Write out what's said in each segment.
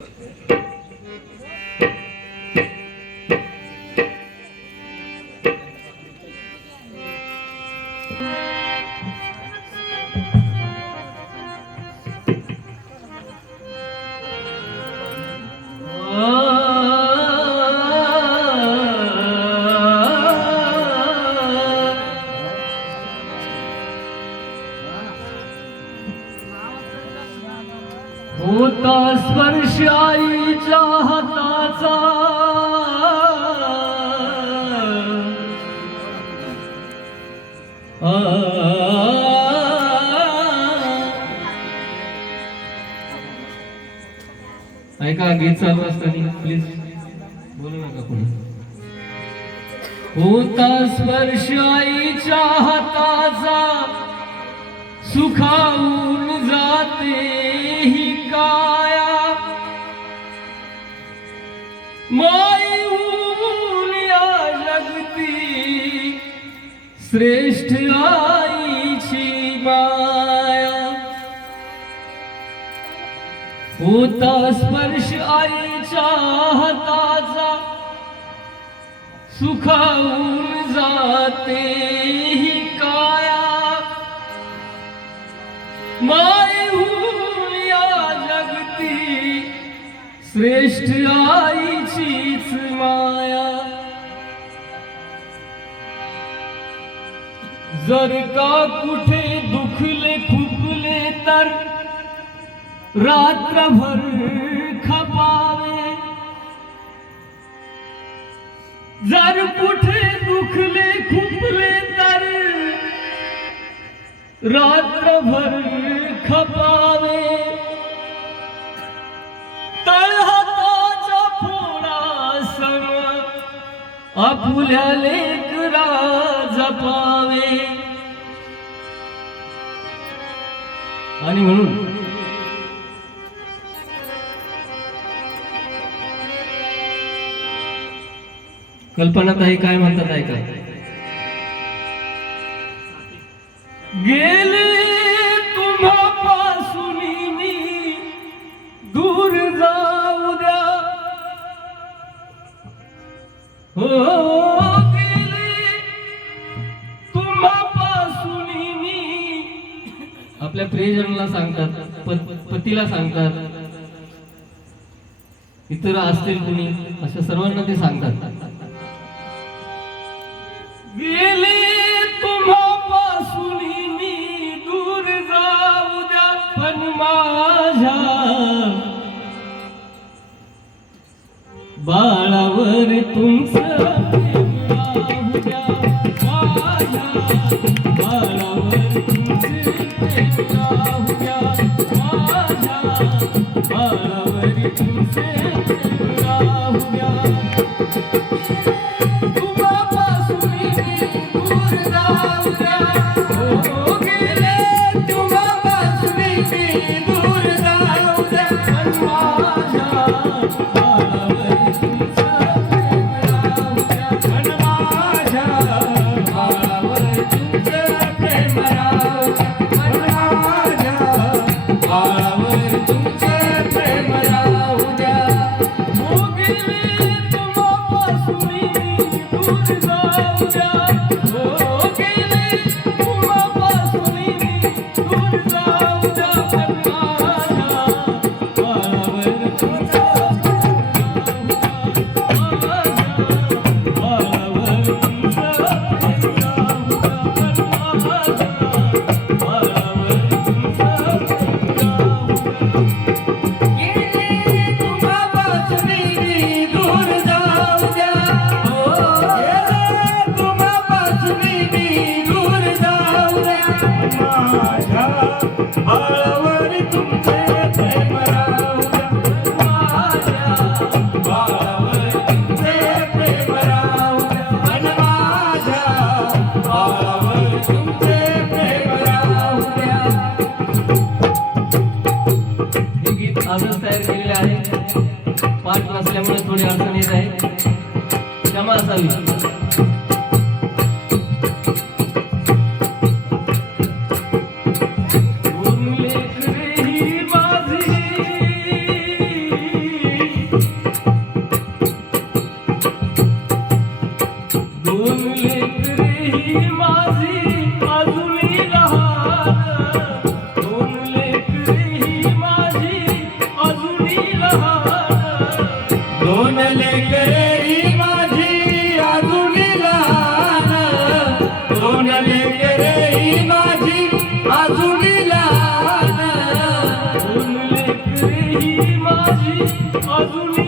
होता गीत चालू असताना प्लीज बोलू नका कोणी होता स्पर्श आईच्या हाताचा सुखावून जाते ही काया. माईहून या जगती श्रेष्ठ आईची माया. होता स्पर्श आईच्या हाताचा जाते ही काया. मायहून या जगती श्रेष्ठ आईचीच माया. जर का कुठे दुखले खुपले तर रात्रभर खपावे. जर कुठे दुखले खुपले तर रात्रभर खपावे. तळहाताच्या फोडासण आपुल्या लेकरा जपावे. आणि म्हणून कल्पनात आहे काय म्हणतात ऐका. गेले तुम्हापासून मी दूर जाऊ द्या. हो गेले तुम्हापासून मी आपल्या प्रियजनाला सांगतात पतीला सांगतात. इतर असतील कुणी अशा सर्वांना ते सांगतात. गेले तुम्हापासून मी दूर जाऊ द्या पण माझ्या बाळावर तुमचं बाळावर तुमचे बाळावर तुमचे दूर जाऊ पाठ नसल्यामुळे थोडी अडचण येत आहे. क्षमा असावी माझी अजून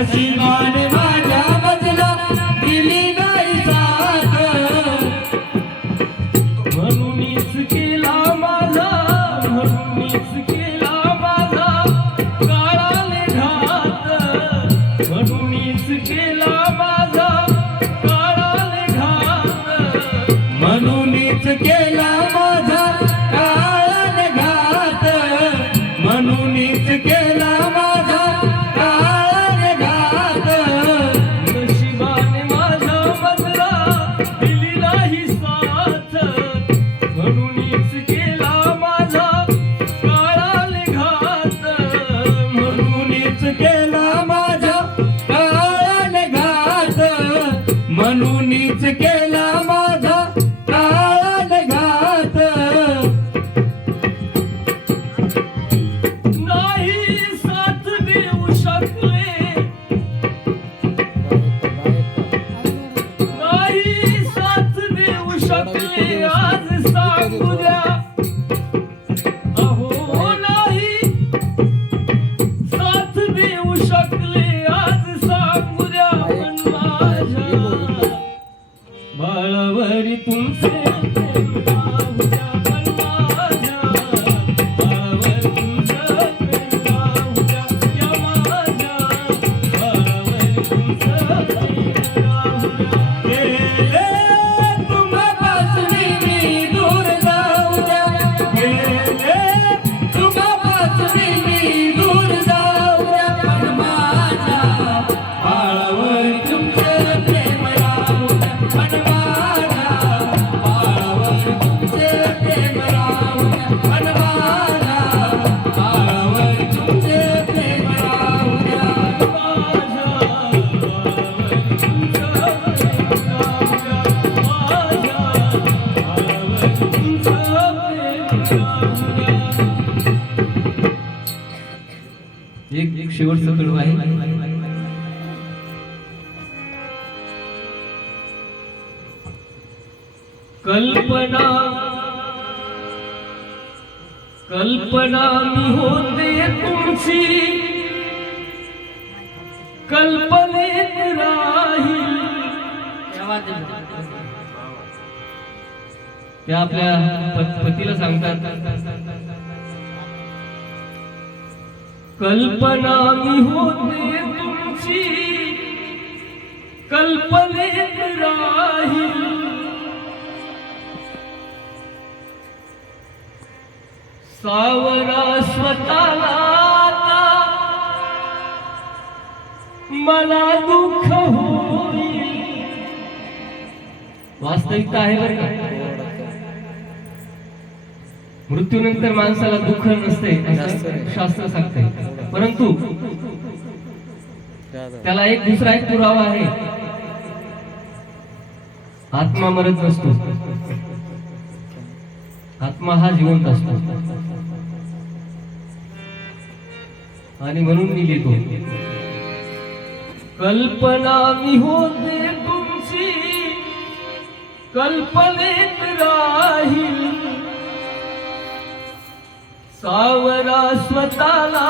Merci, Marie. एक एक शेवटचं कडू आहे. कल्पना. कल्पना मी होते तुमची. कल्पनेत राहील. त्या आपल्या पतीला सांगतात कल्पना मी होते तुमची कल्पनेत राहील. सावरा स्वतःला मला दुःख होईल. वास्तविकता आहे बरं का? मृत्यूनंतर माणसाला दुःख नसते शास्त्र सांगते परंतु त्याला एक दुसरा एक पुरावा आहे. आत्मा मरत नसतो. आत्मा हा जिवंत असतो. आणि म्हणून मी लिहितो कल्पना मी होते तुमची कल्पनेत राहील सावरा स्वतःला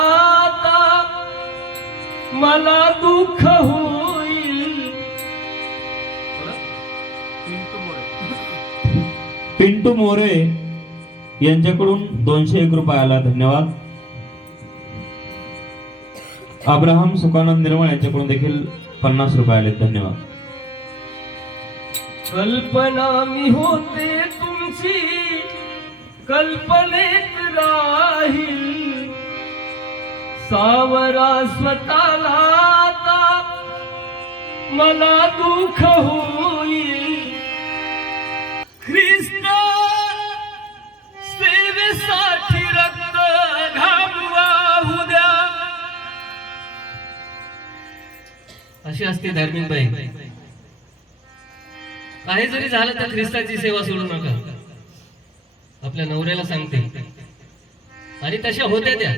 मला दुःख होईल. पिंटू मोरे यांच्याकडून दोनशे एक रुपये आला. धन्यवाद. अब्राहम सुकानंद निर्मळ यांच्याकडून देखील पन्नास रुपये आले. धन्यवाद. कल्पना मी होते तुमची. कल्पनेत राहील. सावरा स्वतःला आता मला दुःख होईल. ख्रिस्त सेवेसाठी रक्त घामवाहू द्या अशी असते धार्मिक बाई काही जरी झालं तर ख्रिस्ताची सेवा सोडू नका. आपल्या नवऱ्याला सांगते. आणि तशा होत्या त्या.